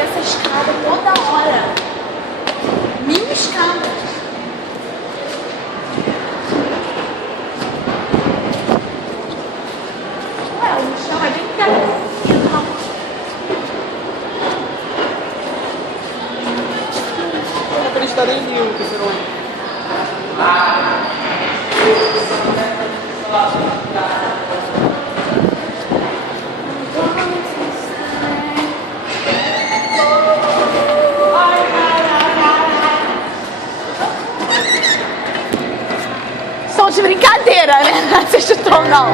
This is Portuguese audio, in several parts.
essa escada toda hora. 1000 escadas. Ué, o chão é bem perto. Acreditado em mil, que serão. Som de brincadeira, né? Você chutou, não.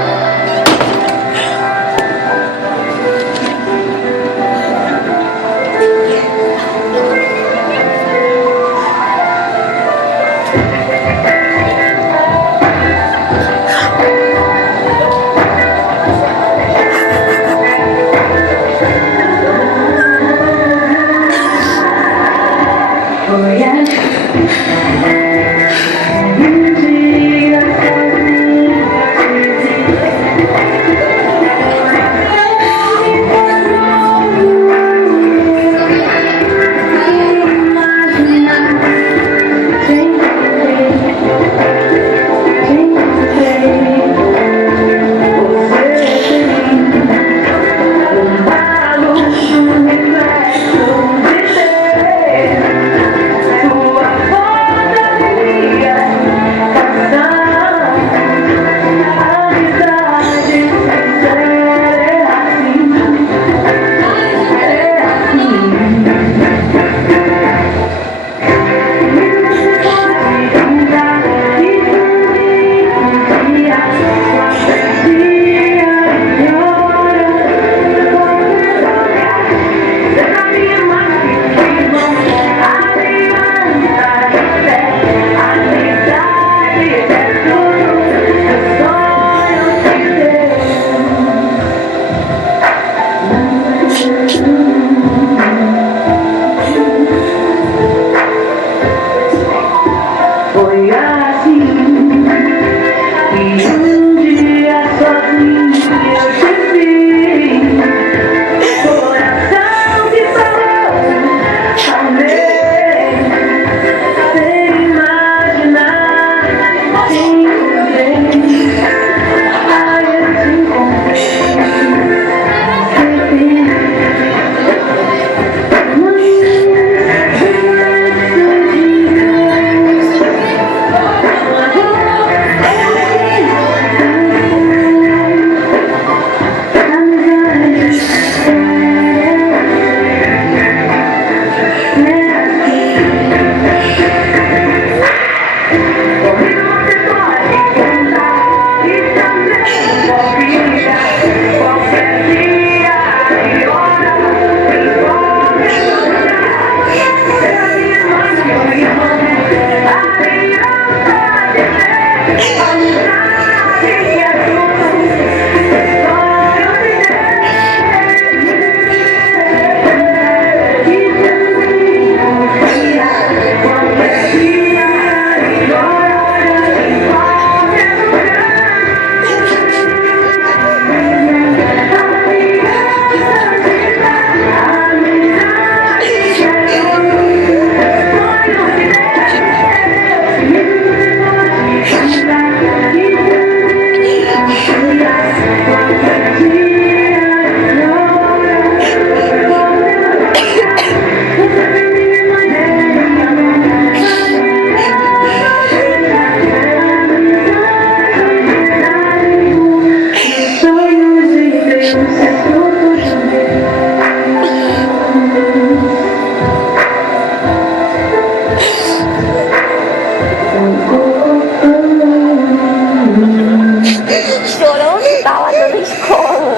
Chorando tá lá na escola.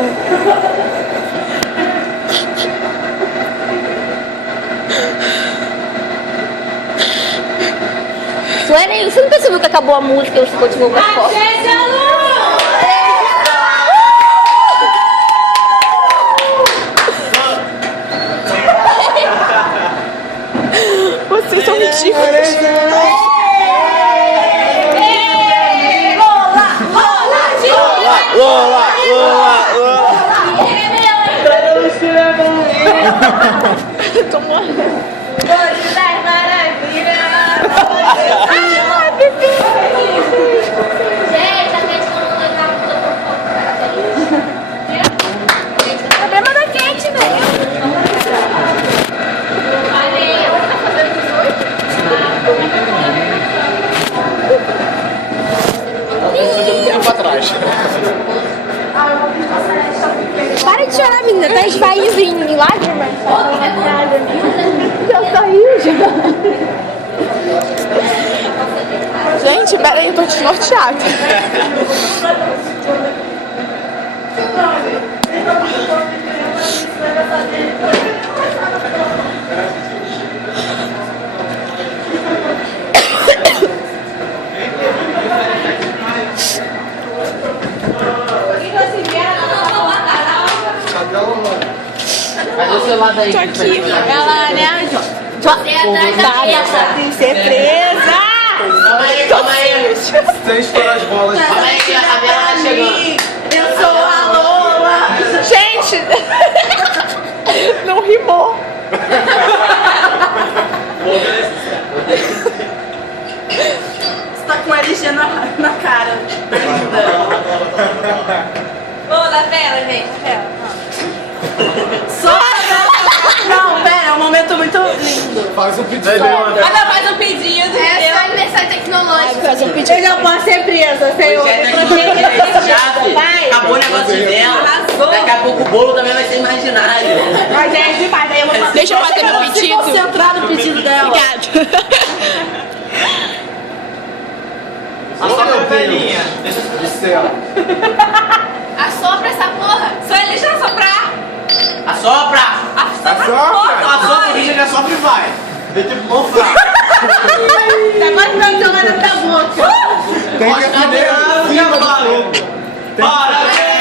Suelen, você não percebeu que acabou a música e você continuou com a escola? Vocês são ridículos. Lola! Tô morrendo. Hoje das maravilhas. Ah, bebê. Gente, a gente não vai dar muita fofoca. Problema da Kate, velho. Tempo pra trás. Para de chorar, menina. Tá esvaindo em lágrimas. Já saiu, já. Gente, peraí, eu tô desnorteada. Cadê o celular daí? Tô aqui. Ela, né? Tem que ser presa. Calma aí. Sem estourar as bolas. Calma aí que a Bela tá chegando. Eu sou a Lola. Gente! Não rimou. Você tá com a LG na cara. Ô, da Bela, gente. Bela. Só não, pera, é um momento muito lindo. Faz um pedido. Cada faz um pedido. Essa é a aniversário tecnológico. Eu já posso ser presa, senhor. Vai. Acabou o negócio dela. Daqui a pouco o bolo também vai ser imaginário. Mas é demais, aí eu vou fazer. Deixa eu bater meu pedido. Se concentrar no pedido dela. Obrigado. Assopra a velhinha. Deixa eu descer. Assopra essa porra. Só ele deixa eu soprar. Assopra! Assopra. Assopra, o bicho já sopra e vai. Tem que mofar. Tá quase vai ter uma da boca. Tem que acender a cima do fogo. Parabéns!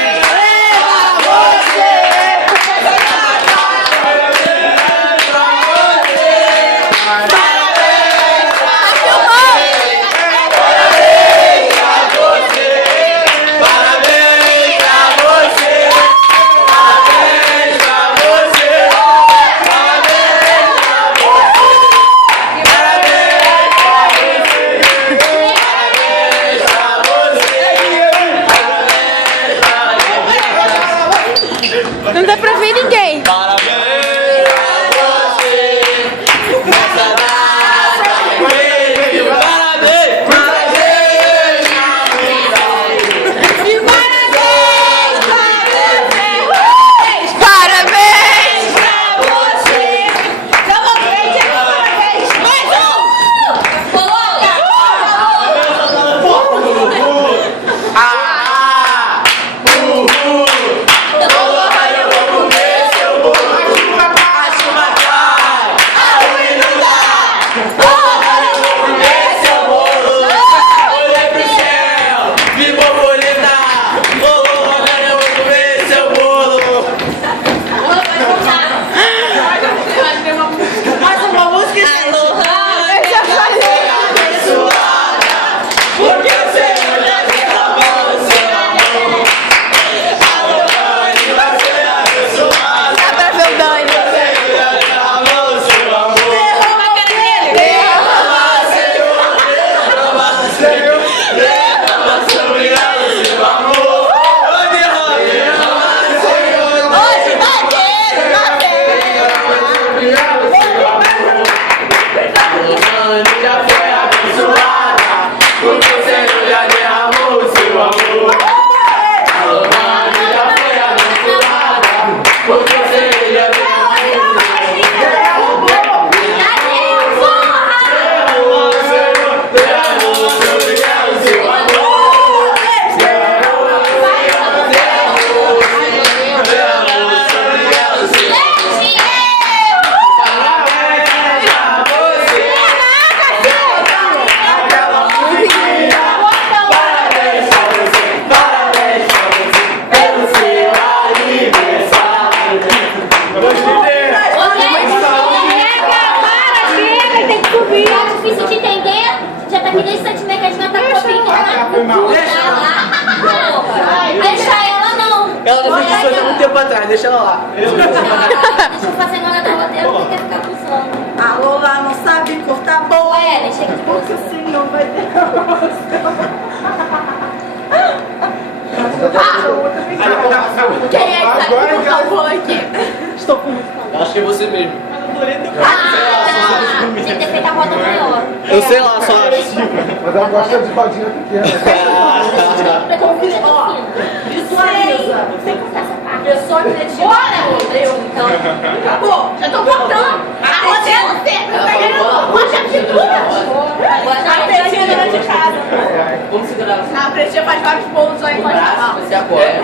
Ela já fez isso há muito tempo atrás, deixa ela lá. Deixa eu fazer igual a da roteiro, porque quer ficar usando. Alô, lá não sabe cortar boa. Ué, chega de Porque bolsa. assim não vai ter Quem é que tá com o favor aqui? Eu acho que é você mesmo. Tinha que ter feito a roda maior. Eu sei lá, só acho. Mas ela gosta de rodinha pequena. visualiza. Sem cortar essa parte. Pessoa criativa. Bora! Então, Acabou! Já tô cortando! A roda é você! Tá pegando roda de tudo! agora já A pretinha dona de casa. Vamos segurar ela. A pretinha faz vários bolos aí O com a braço, mão. você apoia.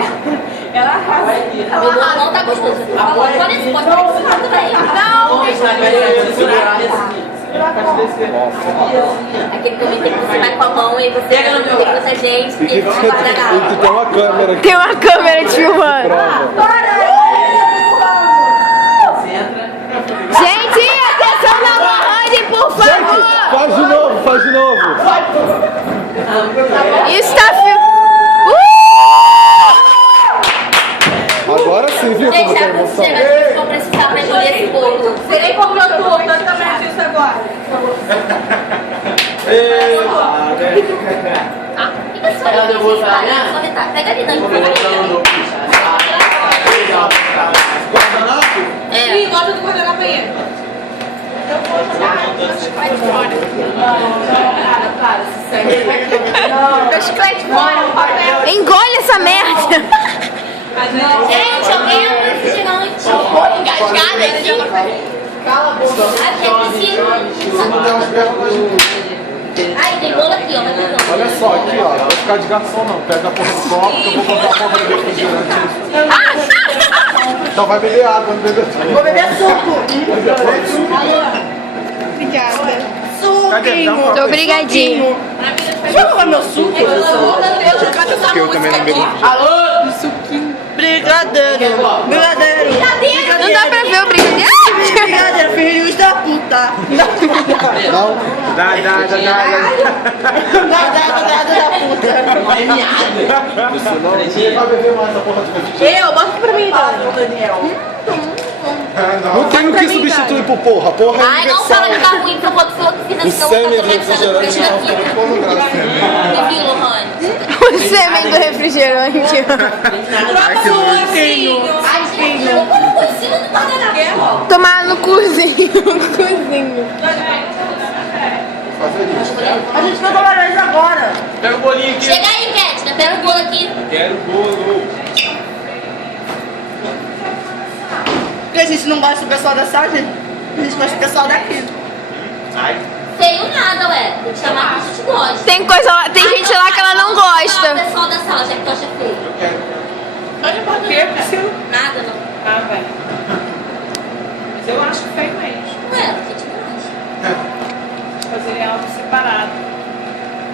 Ela arrasa. meu bolo não tá gostoso. Agora esse pode estar tudo bem. Não! Vamos lá, vai segurar nesse. Aquele também tem que você vai com a mão e você Pega no meu tem braço. muita gente e você guarda a E tu garrafa. tem uma câmera aqui. Tem uma câmera te filmando. Você entra. Gente, atenção na Mohamed, por favor! Faz de novo, faz de novo. Isso tá Agora sim, viu como Gente, tem já emoção? chega, a gente for precisar pra engolir esse bolo. Você nem comprou tudo, exatamente isso agora. Ah, fica só Ela deu bolsa lá, né? só retar. Pega ali, não. É. Ih, bota do guardanapo aí. Meu chiclete fora, o papel. Engole essa merda! Gente, alguém é um refrigerante. Engasgada aqui. Aqui é piscina. Aí, tem bolo aqui, ó. Vai pegando. Olha só, aqui ó, não vai ficar de garçom não. Pega a porra do copo que eu vou comprar a porra do refrigerante. Então vai beber água, não beber tudo. Vou beber suco. Cadê? Dá uma Tô brigadinho. Deixa eu tomar meu suco. que eu também não bebo. Alô? Brigadeiro. Brigadeiro. Não dá pra ver o brigadeiro. Brigadeiro, filhos da puta. Não? Dá. Da puta. É miado. Você não vai beber mais a porra do refrigerante. Eu, bota pra mim, Daniel. Não tem o que substituir por porra. Porra é Ai, não fala que universal. tá ruim pro outro falou que fiz O assim, eu vou sêmen fazer de mais nada refrigerante pra não aqui. fica pornográfico. Me viu, Lohane? O sêmen do refrigerante. Ai, gente, eu vou por cima do guardanapo. Tomar no cozinho. Cozinho. A gente vai tomar mais agora. Pega o bolinho aqui. Chega aí, Kétina, pega o bolo aqui. Quero bolo. Porque a gente não gosta do pessoal da sala, a gente gosta do pessoal daqui. Feio nada, ué. Tem que chamar quem a gente gosta. Tem coisa lá, tem gente lá que ela não O gosta. pessoal da sala, já que tu acha feio. Olha por quê? Nada, não. Ah, vai. Mas eu acho feio.